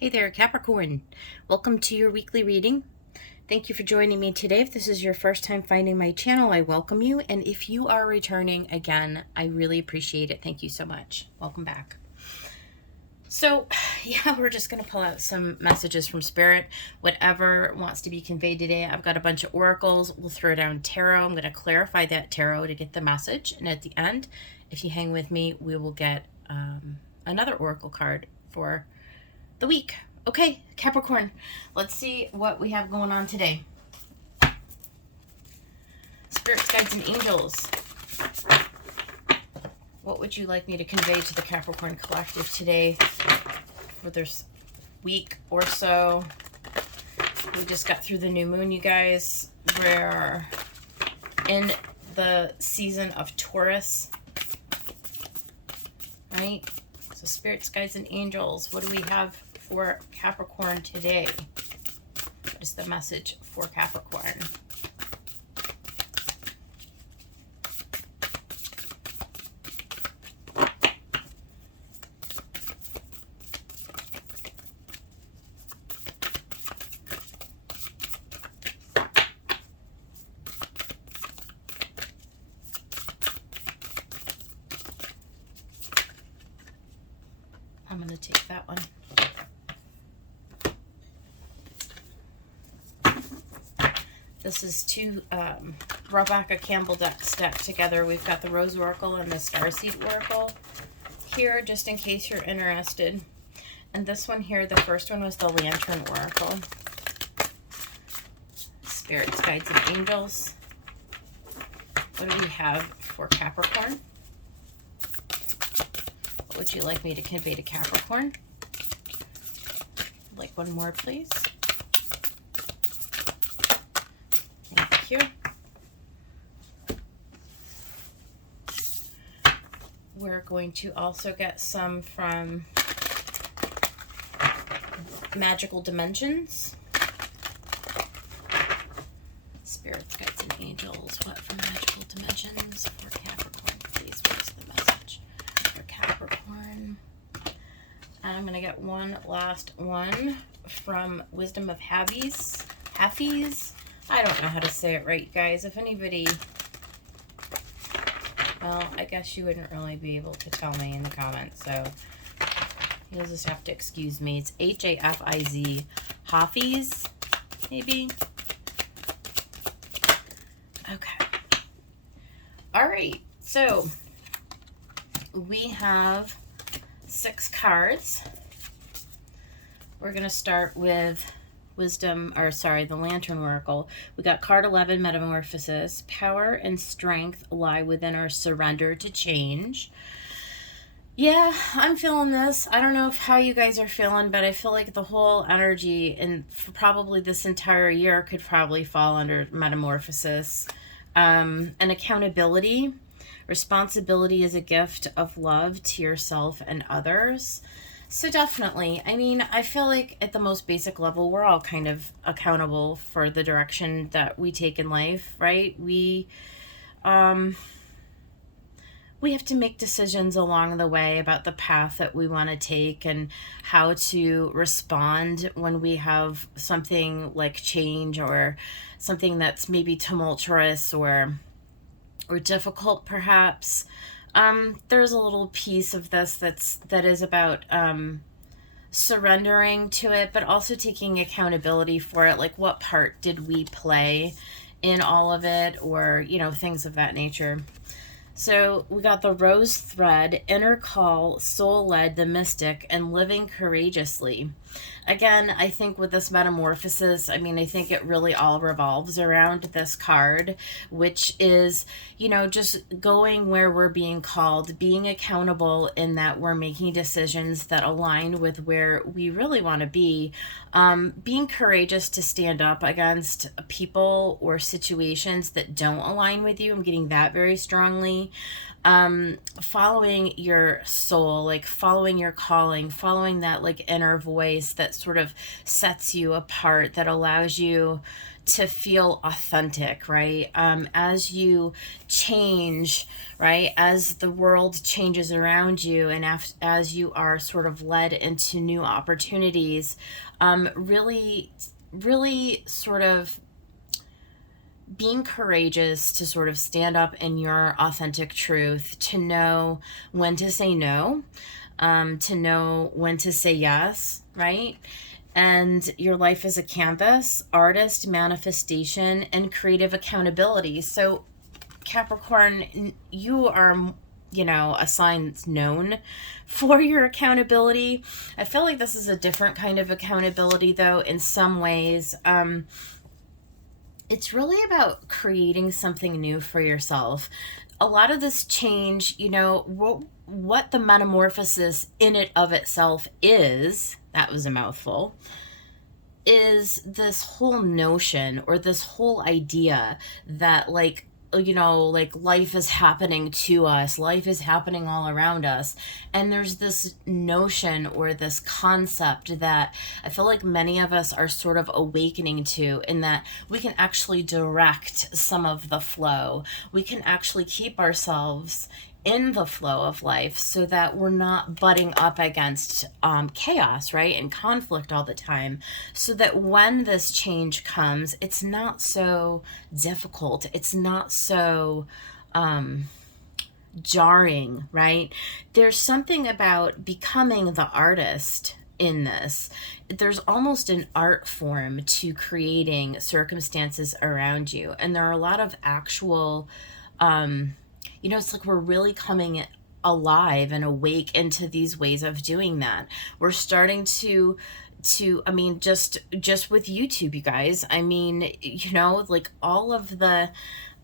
Hey there, Capricorn. Welcome to your weekly reading. Thank you for joining me today. If this is your first time finding my channel, I welcome you. And if you are returning again, I really appreciate it. Thank you so much. Welcome back. So, yeah, we're just going to pull out some messages from Spirit, whatever wants to be conveyed today. I've got a bunch of oracles. We'll throw down tarot. I'm going to clarify that tarot to get the message. And at the end, if you hang with me, we will get another oracle card for the week. Okay, Capricorn, let's see what we have going on today. Spirits, guides, and angels. What would you like me to convey to the Capricorn collective today for this week or so? We just got through the new moon, you guys. We're in the season of Taurus, right? So spirits, guides, and angels, what do we have for Capricorn today? What is the message for Capricorn? I'm going to take that one. This is two Rebecca Campbell decks stacked together. We've got the Rose Oracle and the Starseed Oracle here, just in case you're interested. And this one here, the first one was the Lantern Oracle. Spirits, guides, and angels. What do we have for Capricorn? What would you like me to convey to Capricorn? Like one more, please. Thank you. We're going to also get some from Magical Dimensions. Spirits, guides, and angels. What from Magical Dimensions for Capricorn, please? What's the message for Capricorn? And I'm going to get one last one from Wisdom of Haffies. I don't know how to say it right, you guys. If anybody, well, I guess you wouldn't really be able to tell me in the comments, so you'll just have to excuse me. It's H-A-F-I-Z, Haffies, maybe? Okay. All right, so we have 6 cards. We're going to start with the Lantern Oracle. We got card 11, Metamorphosis. Power and strength lie within our surrender to change. Yeah, I'm feeling this. I don't know how you guys are feeling, but I feel like the whole energy and for probably this entire year could probably fall under Metamorphosis. And accountability. Responsibility is a gift of love to yourself and others. So definitely, I mean, I feel like at the most basic level, we're all kind of accountable for the direction that we take in life, right? We have to make decisions along the way about the path that we want to take and how to respond when we have something like change or something that's maybe tumultuous or difficult, perhaps. There's a little piece of this that is about surrendering to it, but also taking accountability for it. Like, what part did we play in all of it, or, you know, things of that nature. So we got the Rose Thread, Inner Call, Soul-Led, the Mystic, and Living Courageously. Again, I think with this Metamorphosis, I mean, I think it really all revolves around this card, which is, you know, just going where we're being called, being accountable in that we're making decisions that align with where we really want to be, being courageous to stand up against people or situations that don't align with you. I'm getting that very strongly. right? Following your soul, like following your calling, following that like inner voice that sort of sets you apart, that allows you to feel authentic, right? As you change, right? As the world changes around you, and as you are sort of led into new opportunities, really, really sort of being courageous to sort of stand up in your authentic truth, to know when to say no, to know when to say yes, right? And your life is a canvas, artist, manifestation, and creative accountability. So, Capricorn, you are, you know, a sign that's known for your accountability. I feel like this is a different kind of accountability, though, in some ways. It's really about creating something new for yourself. A lot of this change, you know, what the metamorphosis in it of itself is, that was a mouthful, is this whole notion or this whole idea that, like, you know, like life is happening to us, life is happening all around us. And there's this notion or this concept that I feel like many of us are sort of awakening to, in that we can actually direct some of the flow. We can actually keep ourselves in the flow of life so that we're not butting up against chaos, right? And conflict all the time. So that when this change comes, it's not so difficult. It's not so jarring, right? There's something about becoming the artist in this. There's almost an art form to creating circumstances around you. And there are a lot of actual you know, it's like we're really coming alive and awake into these ways of doing that. We're starting to I mean, just with YouTube, you guys, I mean, you know, like all of the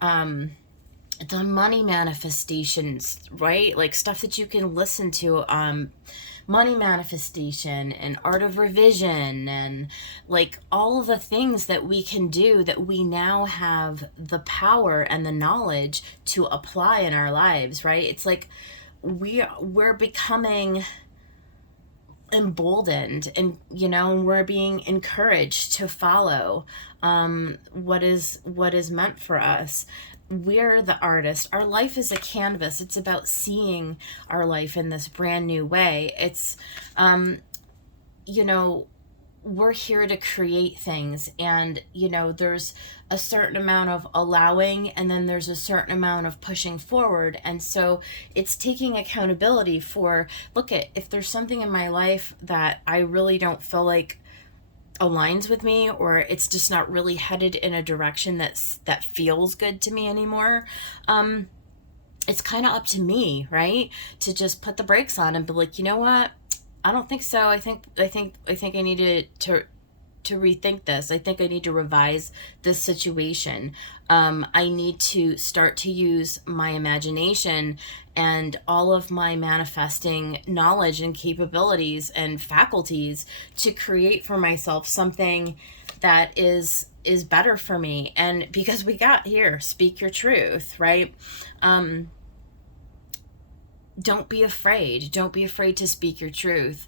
money manifestations, right? Like stuff that you can listen to, money manifestation and art of revision, and like all of the things that we can do, that we now have the power and the knowledge to apply in our lives, right? It's like we're becoming emboldened, and you know, we're being encouraged to follow what is meant for us. We're the artist. Our life is a canvas. It's about seeing our life in this brand new way. It's you know, we're here to create things, and you know, there's a certain amount of allowing, and then there's a certain amount of pushing forward. And so it's taking accountability for, look, at if there's something in my life that I really don't feel like aligns with me, or it's just not really headed in a direction that feels good to me anymore, it's kind of up to me, right, to just put the brakes on and be like, you know what, I don't think so. I think I need to rethink this. I think I need to revise this situation. I need to start to use my imagination and all of my manifesting knowledge and capabilities and faculties to create for myself something that is better for me. And because we got here, speak your truth, right? Don't be afraid. Don't be afraid to speak your truth.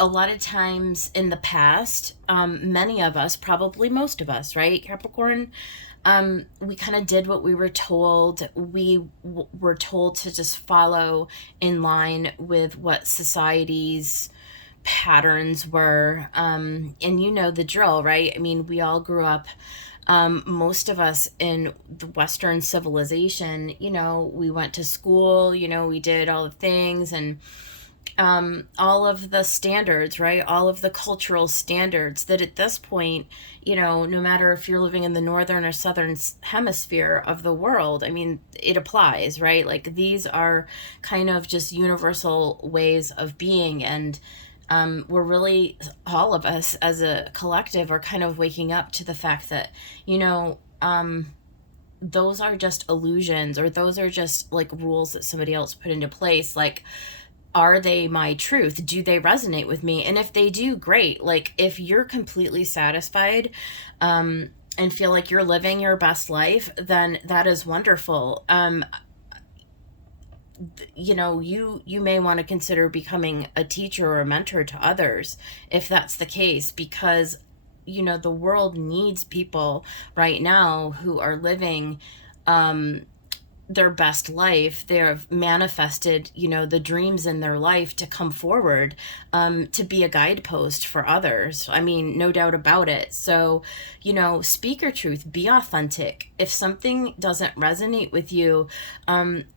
A lot of times in the past, many of us, probably most of us, right, Capricorn, we kind of did what we were told. We were told to just follow in line with what society's patterns were. And you know the drill, right? I mean, we all grew up, most of us in the Western civilization, you know, we went to school, you know, we did all the things, and all of the standards, right? All of the cultural standards that at this point, you know, no matter if you're living in the northern or southern hemisphere of the world, I mean, it applies, right? Like these are kind of just universal ways of being. And we're really, all of us as a collective are kind of waking up to the fact that, you know, those are just illusions, or those are just like rules that somebody else put into place. Like, are they my truth? Do they resonate with me? And if they do, great. Like if you're completely satisfied and feel like you're living your best life, then that is wonderful. You know, you may want to consider becoming a teacher or a mentor to others if that's the case, because you know the world needs people right now who are living their best life. They've manifested, you know, the dreams in their life to come forward, to be a guidepost for others. I mean, no doubt about it. So, you know, speak your truth, be authentic. If something doesn't resonate with you,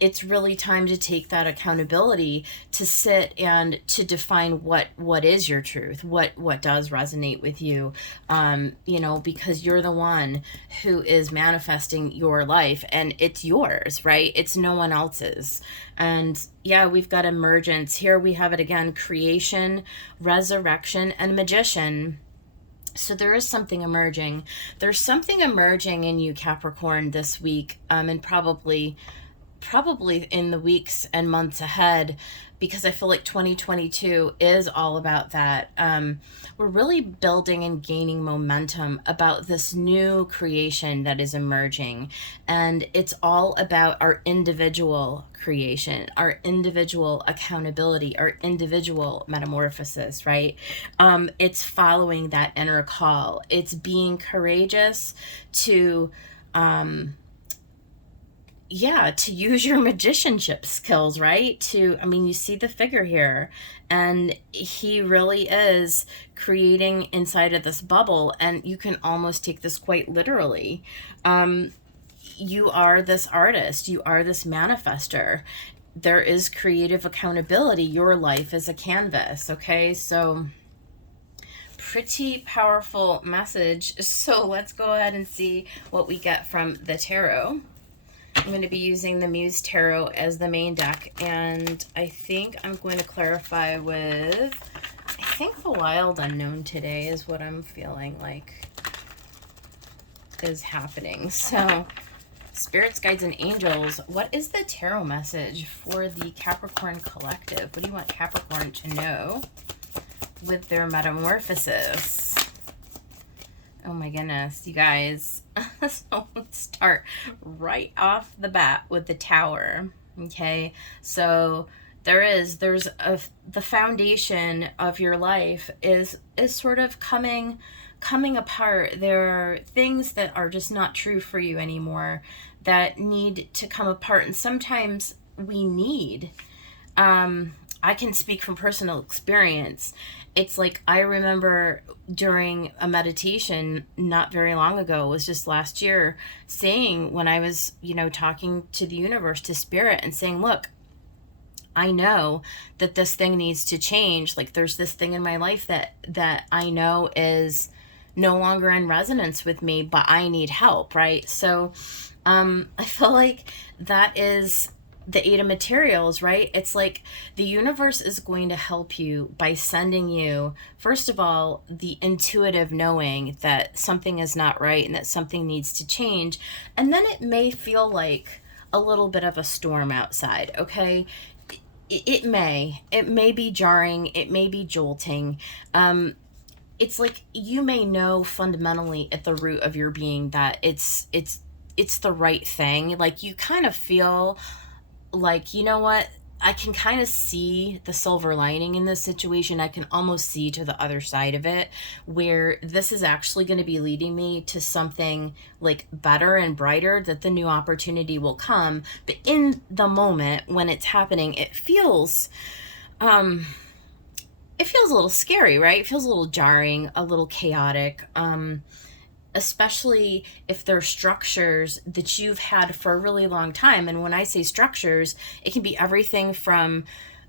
it's really time to take that accountability, to sit and to define what is your truth, what does resonate with you, you know, because you're the one who is manifesting your life and it's yours, right? It's no one else's. And yeah, we've got emergence. Here we have it again: creation, resurrection, and magician. So there is something emerging. There's something emerging in you, Capricorn, this week, and probably in the weeks and months ahead, because I feel like 2022 is all about that. We're really building and gaining momentum about this new creation that is emerging. And it's all about our individual creation, our individual accountability, our individual metamorphosis, right? It's following that inner call. It's being courageous to to use your magicianship skills, right? I mean, you see the figure here, and he really is creating inside of this bubble, and you can almost take this quite literally. You are this artist, you are this manifester. There is creative accountability. Your life is a canvas, okay? So pretty powerful message. So let's go ahead and see what we get from the tarot. I'm going to be using the Muse Tarot as the main deck, and I think I'm going to clarify with, I think the Wild Unknown today is what I'm feeling like is happening. So, spirits, guides, and angels, what is the tarot message for the Capricorn collective? What do you want Capricorn to know with their metamorphosis? Oh my goodness, you guys. So let's start right off the bat with the Tower. Okay, so there's the foundation of your life is sort of coming apart. There are things that are just not true for you anymore that need to come apart, and sometimes we need, I can speak from personal experience. It's like, I remember during a meditation not very long ago, it was just last year, saying, when I was, you know, talking to the universe, to spirit, and saying, look, I know that this thing needs to change. Like, there's this thing in my life that I know is no longer in resonance with me, but I need help, right? So I feel like that is the Eight of Materials, right? It's like the universe is going to help you by sending you, first of all, the intuitive knowing that something is not right and that something needs to change. And then it may feel like a little bit of a storm outside, okay? It may be jarring, it may be jolting. It's like you may know fundamentally at the root of your being that it's the right thing. Like, you kind of feel like, you know what, I can kind of see the silver lining in this situation. I can almost see to the other side of it, where this is actually going to be leading me to something like better and brighter, that the new opportunity will come. But in the moment when it's happening, it feels a little scary, right? It feels a little jarring, a little chaotic. Especially if they're structures that you've had for a really long time. And when I say structures, it can be everything from,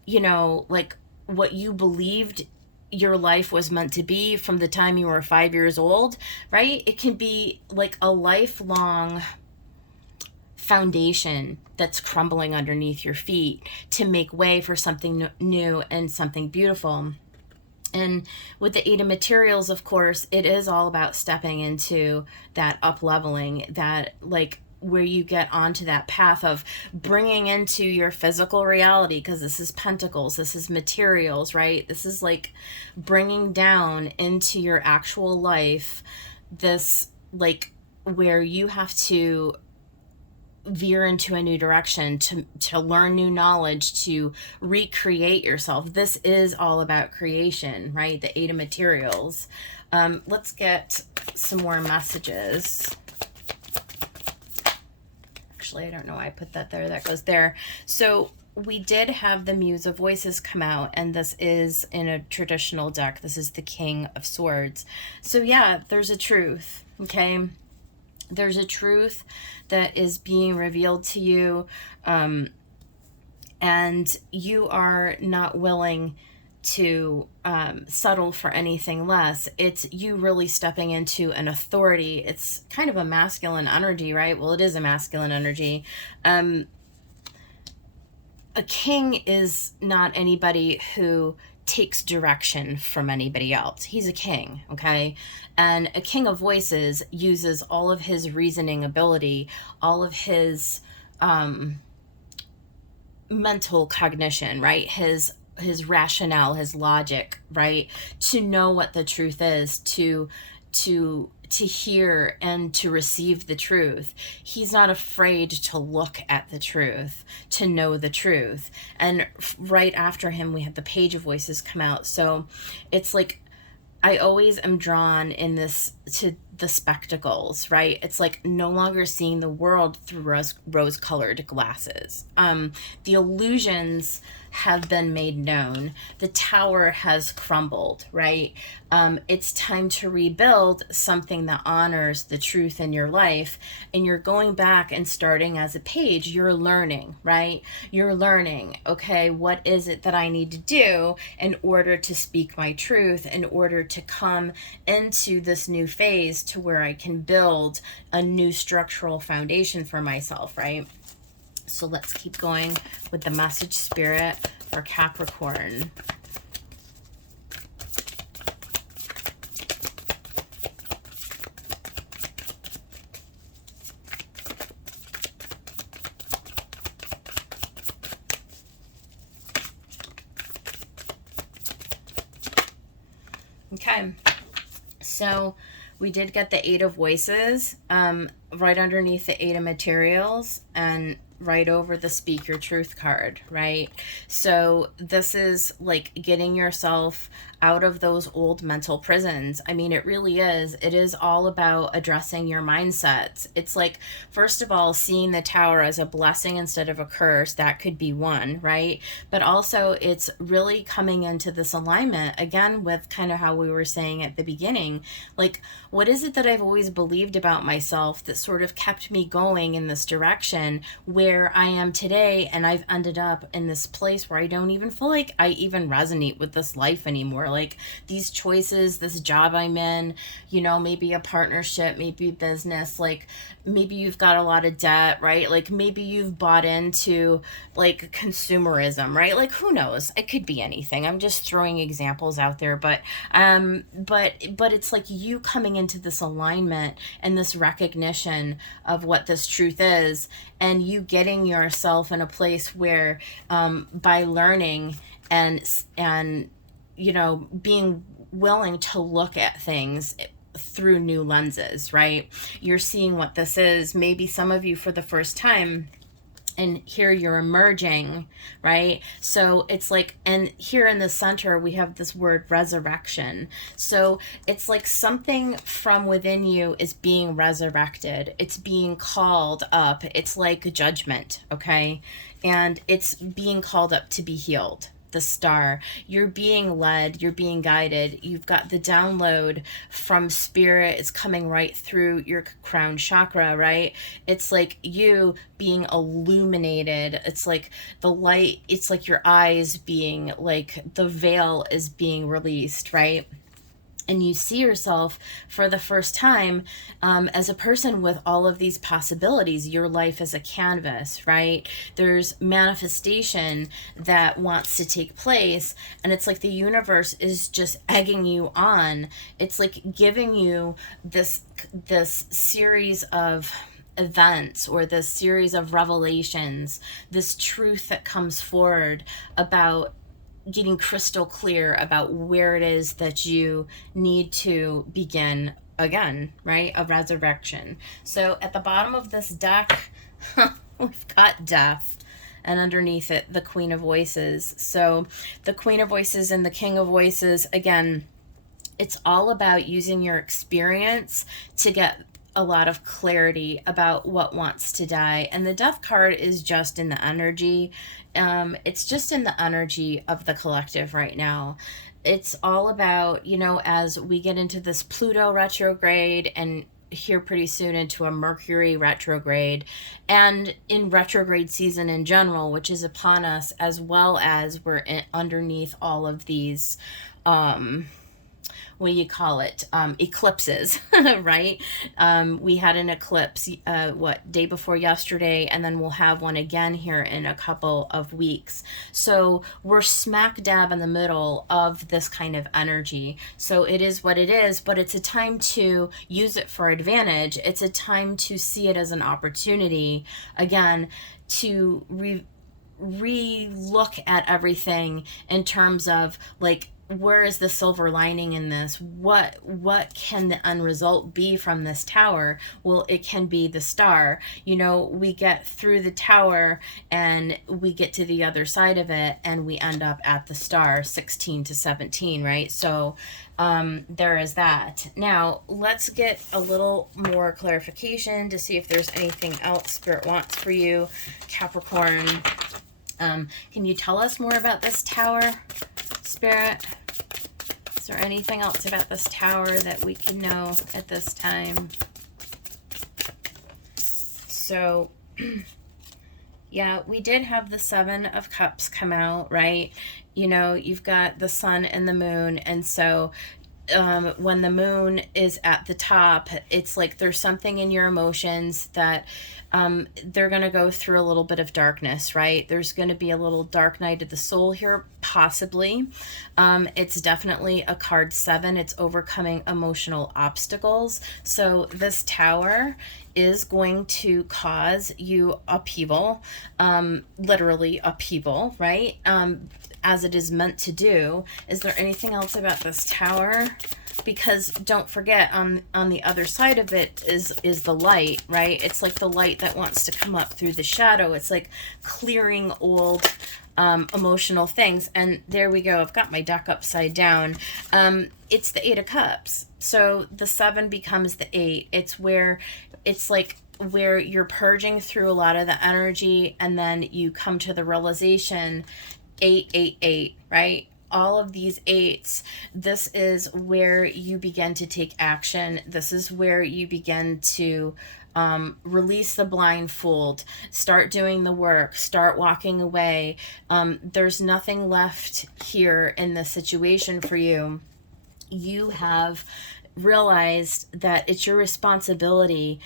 you know, like what you believed your life was meant to be from the time you were 5 years old, right? It can be like a lifelong foundation that's crumbling underneath your feet to make way for something new and something beautiful. And with the Eight of Materials, of course, it is all about stepping into that up-leveling, that like where you get onto that path of bringing into your physical reality, because this is Pentacles, this is materials, right? This is like bringing down into your actual life this like where you have to veer into a new direction, to learn new knowledge, to recreate yourself. This is all about creation, right? The Eight of Materials. Let's get some more messages. Actually, I don't know why I put that there. That goes there. So we did have the Muse of Voices come out, and this is in a traditional deck. This is the King of Swords. So yeah, there's a truth, okay? There's a truth that is being revealed to you, and you are not willing to settle for anything less. It's you really stepping into an authority. It's kind of a masculine energy, right? Well, it is a masculine energy. A king is not anybody who takes direction from anybody else. He's a king, okay? And a king of voices uses all of his reasoning ability, all of his mental cognition, right? His rationale, his logic, right? To know what the truth is, to hear and to receive the truth. He's not afraid to look at the truth, to know the truth. And right after him, we had the Page of Voices come out. So it's like, I always am drawn in this to the spectacles, right? It's like no longer seeing the world through rose-colored glasses. The illusions have been made known. The tower has crumbled, right? It's time to rebuild something that honors the truth in your life. And you're going back and starting as a page. You're learning, right? You're learning, okay, what is it that I need to do in order to speak my truth, in order to come into this new phase to where I can build a new structural foundation for myself, right? So let's keep going with the message spirit for Capricorn. Okay, so we did get the Eight of Voices right underneath the Eight of Materials and right over the Speak Your Truth card, right? So this is like getting yourself out of those old mental prisons. I mean, it really is. It is all about addressing your mindsets. It's like, first of all, seeing the tower as a blessing instead of a curse. That could be one, right? But also it's really coming into this alignment again with kind of how we were saying at the beginning, like, what is it that I've always believed about myself that sort of kept me going in this direction where I am today, and I've ended up in this place where I don't even feel like I even resonate with this life anymore. Like these choices, this job I'm in, you know, maybe a partnership, maybe business, like maybe you've got a lot of debt, right? Like maybe you've bought into like consumerism, right? Like who knows? It could be anything. I'm just throwing examples out there, but it's like you coming into this alignment and this recognition of what this truth is, and you getting yourself in a place where by learning and you know, being willing to look at things through new lenses, right? You're seeing what this is. Maybe some of you for the first time, and here you're emerging, right? So it's like, and here in the center we have this word resurrection. So it's like something from within you is being resurrected. It's being called up. It's like a judgment, okay? And it's being called up to be healed. The star, you're being led, you're being guided. You've got the download from spirit. It's coming right through your crown chakra, right? It's like you being illuminated. It's like the light, it's like your eyes being like the veil is being released, right? And you see yourself for the first time as a person with all of these possibilities. Your life is a canvas, right? There's manifestation that wants to take place, and it's like the universe is just egging you on. It's like giving you this series of events or this series of revelations, this truth that comes forward about getting crystal clear about where it is that you need to begin again, right? A resurrection. So at the bottom of this deck, we've got death. And underneath it, the Queen of Voices. So the Queen of Voices and the King of Voices, again, it's all about using your experience to get a lot of clarity about what wants to die. And the Death card is just in the energy. It's just in the energy of the collective right now. It's all about, you know, as we get into this Pluto retrograde and here pretty soon into a Mercury retrograde and in retrograde season in general, which is upon us, as well as we're underneath all of these what do you call it, eclipses, right? We had an eclipse, day before yesterday, and then we'll have one again here in a couple of weeks. So we're smack dab in the middle of this kind of energy. So it is what it is, but it's a time to use it for advantage. It's a time to see it as an opportunity, again, to re-look at everything in terms of, like, where is the silver lining in this? What can the end result be from this tower? Well, it can be the star. You know, we get through the tower and we get to the other side of it and we end up at the star, 16 to 17, right? So there is that. Now, let's get a little more clarification to see if there's anything else Spirit wants for you, Capricorn. Can you tell us more about this tower, Spirit? Is there anything else about this tower that we can know at this time? So, yeah, we did have the Seven of Cups come out, right? You know, you've got the sun and the moon, and so when the moon is at the top, it's like there's something in your emotions that they're going to go through a little bit of darkness, right? There's going to be a little dark night of the soul here, possibly. It's definitely a card 7. It's overcoming emotional obstacles. So this tower is going to cause you upheaval, literally upheaval, right? As it is meant to do. Is there anything else about this tower? Because don't forget, on the other side of it is the light, right? It's like the light that wants to come up through the shadow. It's like clearing old emotional things. And there we go. I've got my deck upside down. It's the 8 of Cups. So the 7 becomes the 8. It's where you're purging through a lot of the energy, and then you come to the realization, 888, right? All of these 8s, this is where you begin to take action. This is where you begin to release the blindfold, start doing the work, start walking away. There's nothing left here in this situation for you. You have realized that it's your responsibility.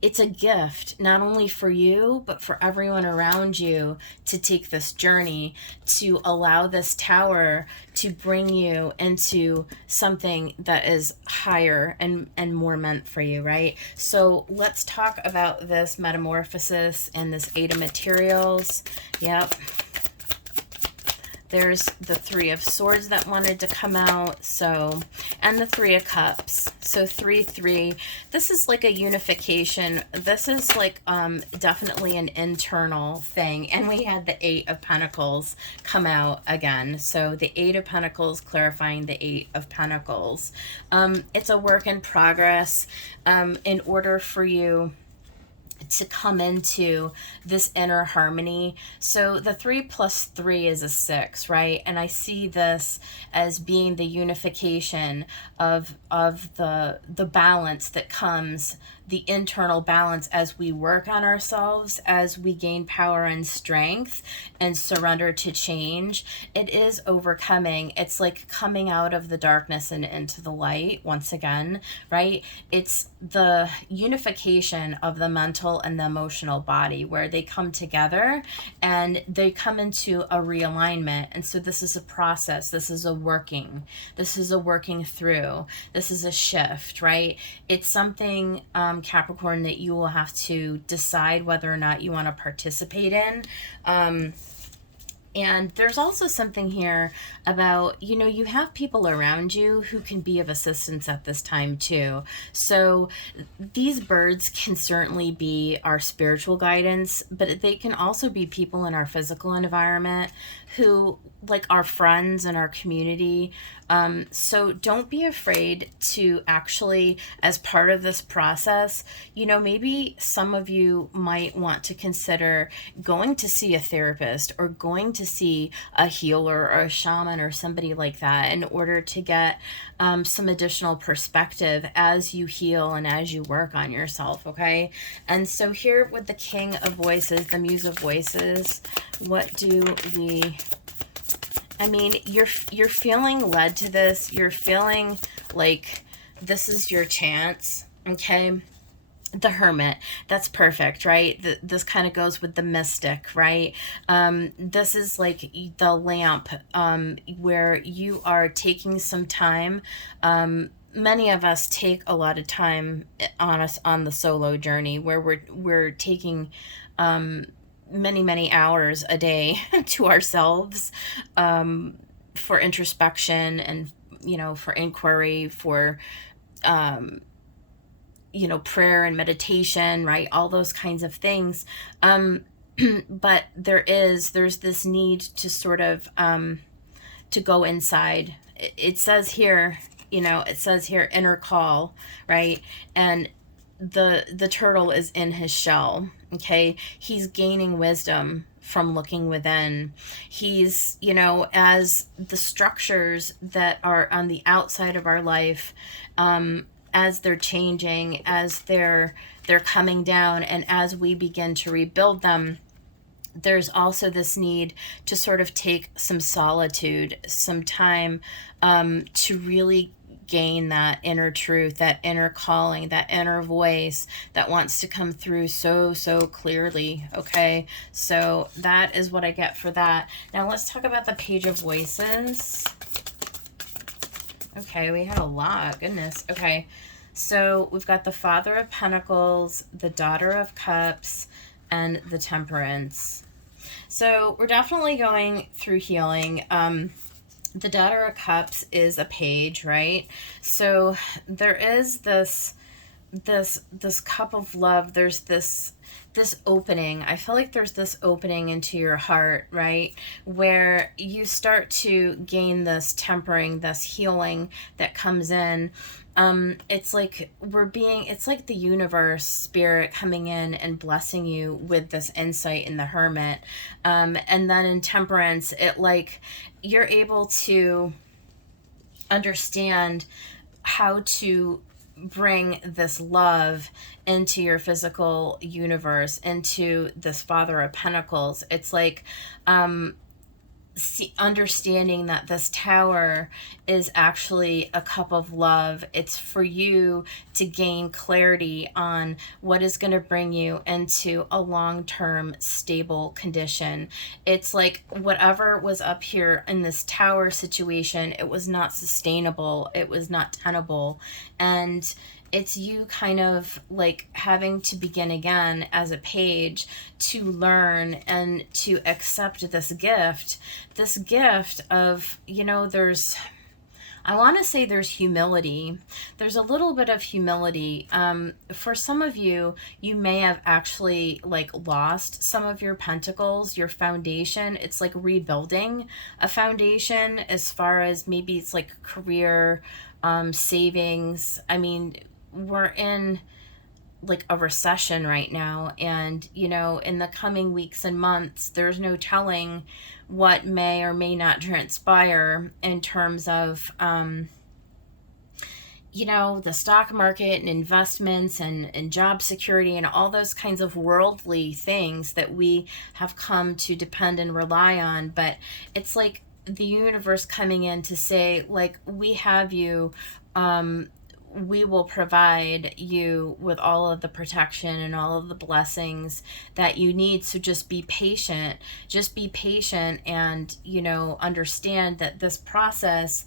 It's a gift, not only for you, but for everyone around you, to take this journey, to allow this tower to bring you into something that is higher and more meant for you, right? So let's talk about this metamorphosis and this 8 of materials. Yep. There's the 3 of Swords that wanted to come out, so, and the 3 of Cups. So 3-3. This is like a unification. This is like definitely an internal thing. And we had the 8 of Pentacles come out again. So the 8 of Pentacles clarifying the 8 of Pentacles. It's a work in progress. In order for you to come into this inner harmony. So the 3 plus 3 is a 6, right? And I see this as being the unification of the balance that comes, the internal balance as we work on ourselves, as we gain power and strength and surrender to change. It is overcoming. It's like coming out of the darkness and into the light once again, right? It's the unification of the mental and the emotional body, where they come together and they come into a realignment. And so this is a process. This is a working through. This is a shift, right? It's something, Capricorn, that you will have to decide whether or not you want to participate in. And there's also something here about, you have people around you who can be of assistance at this time too. So these birds can certainly be our spiritual guidance, but they can also be people in our physical environment who, like our friends in our community. So don't be afraid to actually, as part of this process, maybe some of you might want to consider going to see a therapist or going to see a healer or a shaman or somebody like that in order to get some additional perspective as you heal and as you work on yourself, okay? And so here with the King of Voices, the Muse of Voices, what do we... I mean, you're feeling led to this. You're feeling like this is your chance, okay? The Hermit, that's perfect, right? This kind of goes with the mystic, right? This is like the lamp, where you are taking some time. Many of us take a lot of time on the solo journey where we're taking many hours a day to ourselves, for introspection and for inquiry, for prayer and meditation, right? All those kinds of things. But there's this need to sort of to go inside. It says here, inner call, right? And the turtle is in his shell, okay? He's gaining wisdom from looking within. He's, as the structures that are on the outside of our life, as they're changing, as they're coming down, and as we begin to rebuild them, there's also this need to sort of take some solitude, some time, to really gain that inner truth, that inner calling, that inner voice that wants to come through so clearly, okay? So that is what I get for that. Now let's talk about the Page of Voices. Okay, we had a lot. Goodness. Okay, so we've got the Father of Pentacles, the Daughter of Cups, and the Temperance. So we're definitely going through healing. The Daughter of Cups is a page, right? So there is this cup of love. There's this opening. I feel like there's this opening into your heart, right? Where you start to gain this tempering, this healing that comes in. It's like it's like the universe, spirit coming in and blessing you with this insight in the Hermit. And then in Temperance, you're able to understand how to bring this love into your physical universe, into this Father of Pentacles. It's like understanding that this tower is actually a cup of love. It's for you to gain clarity on what is going to bring you into a long-term stable condition. It's like whatever was up here in this tower situation, it was not sustainable, it was not tenable, and it's you kind of like having to begin again as a page to learn and to accept this gift of, I want to say there's humility. There's a little bit of humility. For some of you, you may have actually lost some of your pentacles, your foundation. It's like rebuilding a foundation as far as maybe it's like career, savings. I mean, we're in like a recession right now, and in the coming weeks and months, there's no telling what may or may not transpire in terms of the stock market and investments and job security and all those kinds of worldly things that we have come to depend and rely on. But it's like the universe coming in to say, like, we have you, we will provide you with all of the protection and all of the blessings that you need. So just be patient. And, understand that this process,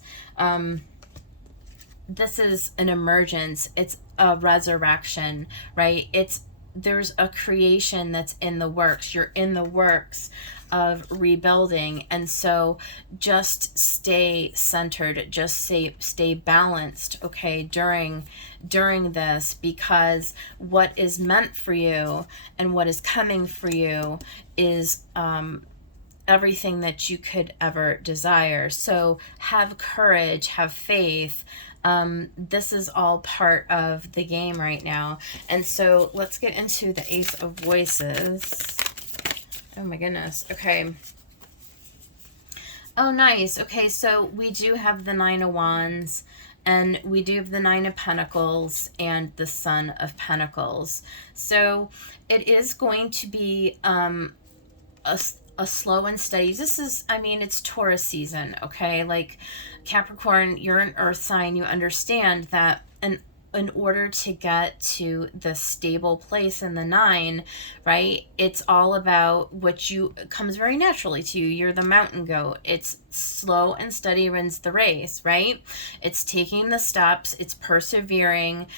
this is an emergence. It's a resurrection, right? It's there's a creation that's in the works. You're in the works of rebuilding. And so just stay centered, just stay balanced, okay, during this, because what is meant for you and what is coming for you is everything that you could ever desire. So have courage, have faith. This is all part of the game right now. And so let's get into the Ace of Voices. Oh my goodness. Okay. Oh, nice. Okay, so we do have the Nine of Wands, and we do have the Nine of Pentacles and the Son of Pentacles. So it is going to be a slow and steady. This is, I mean, it's Taurus season, okay? Like Capricorn, you're an earth sign. You understand that in order to get to the stable place in the 9, right? It's all about what comes very naturally to you. You're the mountain goat. It's slow and steady wins the race, right? It's taking the steps. It's persevering.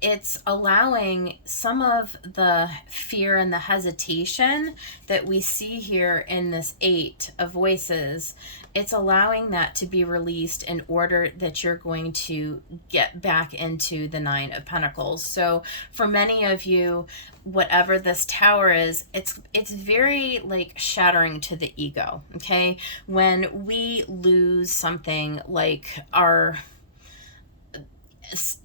It's allowing some of the fear and the hesitation that we see here in this 8 of Voices. It's allowing that to be released in order that you're going to get back into the 9 of Pentacles. So for many of you, whatever this tower is, it's very like shattering to the ego, okay? When we lose something like our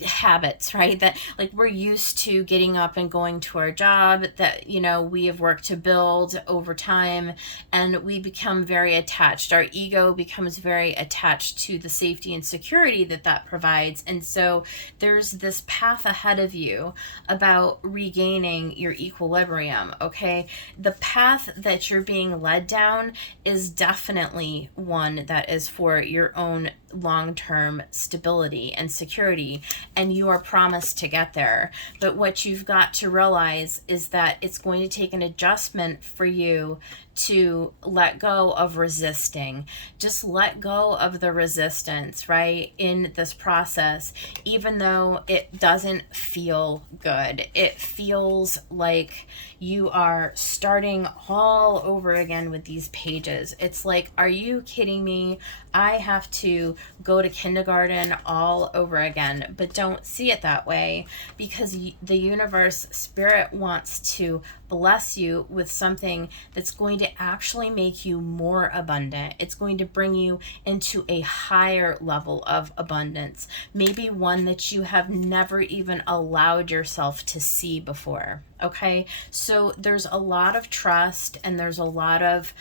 habits, right, that like we're used to getting up and going to our job that, you know, we have worked to build over time, and we become very attached. Our ego becomes very attached to the safety and security that provides. And so there's this path ahead of you about regaining your equilibrium, okay? The path that you're being led down is definitely one that is for your own long-term stability and security, and you are promised to get there. But what you've got to realize is that it's going to take an adjustment for you to let go of resisting. Just let go of the resistance, right, in this process, even though it doesn't feel good. It feels like you are starting all over again with these pages. It's like, are you kidding me? I have to go to kindergarten all over again. But don't see it that way, because the universe, spirit wants to bless you with something that's going to actually make you more abundant. It's going to bring you into a higher level of abundance, maybe one that you have never even allowed yourself to see before. Okay, so there's a lot of trust, and there's a lot of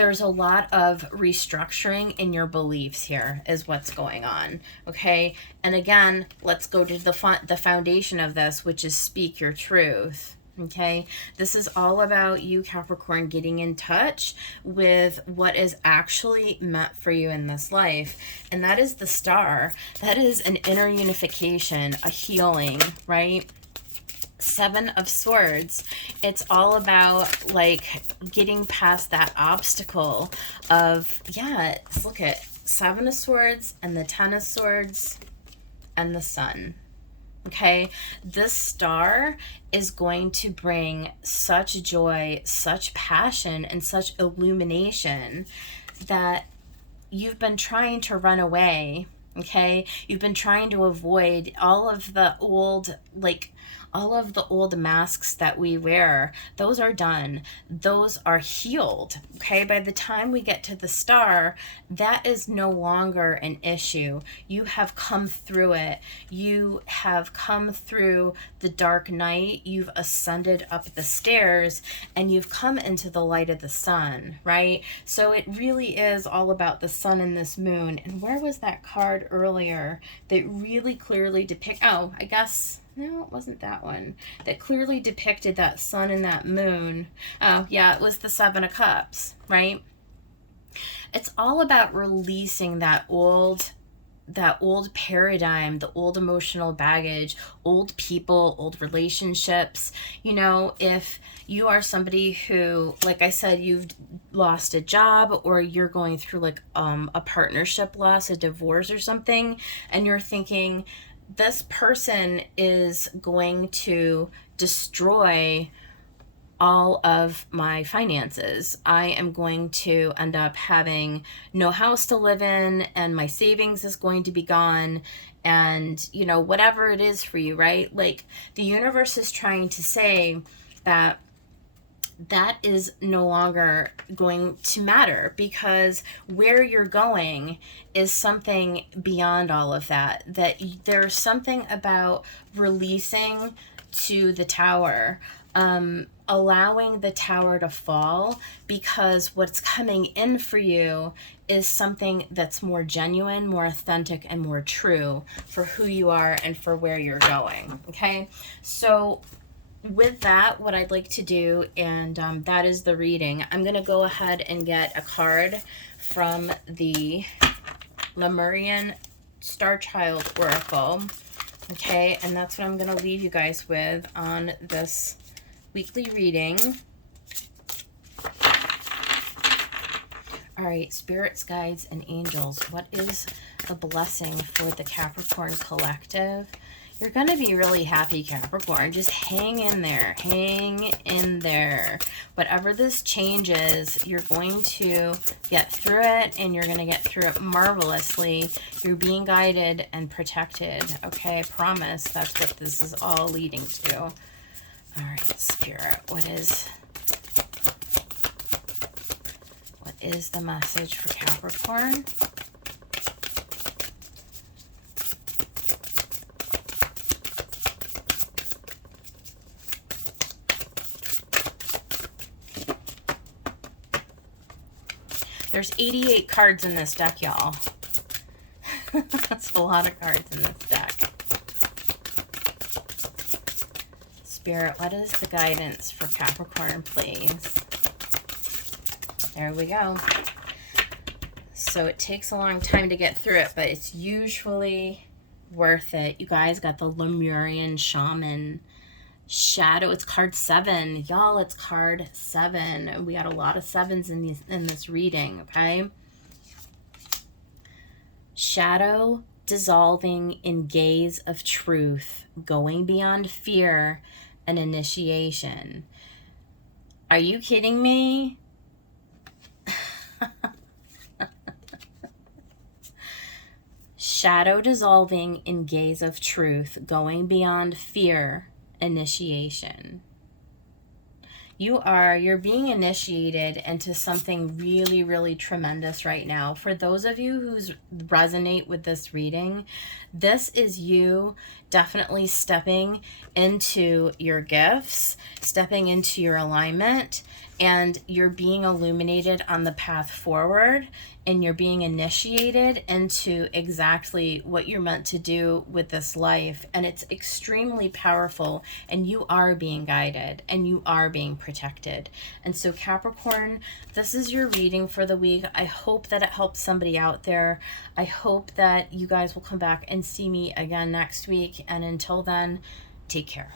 restructuring in your beliefs here is what's going on, okay? And again, let's go to the foundation of this, which is speak your truth, okay? This is all about you, Capricorn, getting in touch with what is actually meant for you in this life, and that is the Star. That is an inner unification, a healing, right? 7 of Swords. It's all about like getting past that obstacle of, yeah, look at 7 of Swords and the 10 of Swords and the Sun. Okay, this Star is going to bring such joy, such passion, and such illumination that you've been trying to run away. Okay, you've been trying to avoid all of the old masks that we wear. Those are done. Those are healed. Okay, by the time we get to the Star, that is no longer an issue. You have come through it. You have come through the dark night. You've ascended up the stairs, and you've come into the light of the sun, right? So it really is all about the sun and this moon. And where was that card earlier that really clearly oh, I guess, no, it wasn't that one, that clearly depicted that sun and that moon. Oh, yeah, it was the 7 of Cups, right? It's all about releasing that old paradigm, the old emotional baggage, old people, old relationships. You know, if you are somebody who, like I said, you've lost a job, or you're going through like a partnership loss, a divorce or something, and you're thinking, this person is going to destroy all of my finances. I am going to end up having no house to live in, and my savings is going to be gone, and you know, whatever it is for you, right? Like, the universe is trying to say that that is no longer going to matter, because where you're going is something beyond all of that. That there's something about releasing to the tower, allowing the tower to fall, because what's coming in for you is something that's more genuine, more authentic, and more true for who you are and for where you're going. Okay, so with that, what I'd like to do, and that is the reading, I'm going to go ahead and get a card from the Lemurian Star Child Oracle. Okay, and that's what I'm going to leave you guys with on this weekly reading. All right, spirits, guides, and angels, what is the blessing for the Capricorn collective? You're going to be really happy, Capricorn. Just hang in there. Hang in there. Whatever this change is, you're going to get through it, and you're going to get through it marvelously. You're being guided and protected. Okay, I promise that's what this is all leading to. All right, Spirit, what is the message for Capricorn? There's 88 cards in this deck, y'all. That's a lot of cards in this deck. Spirit, what is the guidance for Capricorn, please? There we go. So it takes a long time to get through it, but it's usually worth it. You guys got the Lemurian Shaman Shadow. It's card 7. Y'all, it's card 7. And we got a lot of 7s in this reading, okay? Shadow dissolving in gaze of truth, going beyond fear and initiation. Are you kidding me? Shadow dissolving in gaze of truth, going beyond fear, initiation. You're being initiated into something really, really tremendous right now. For those of you who resonate with this reading, this is you definitely stepping into your gifts, stepping into your alignment, and you're being illuminated on the path forward, and you're being initiated into exactly what you're meant to do with this life. And it's extremely powerful, and you are being guided, and you are being protected. And so, Capricorn, this is your reading for the week. I hope that it helps somebody out there. I hope that you guys will come back and see me again next week. And until then, take care.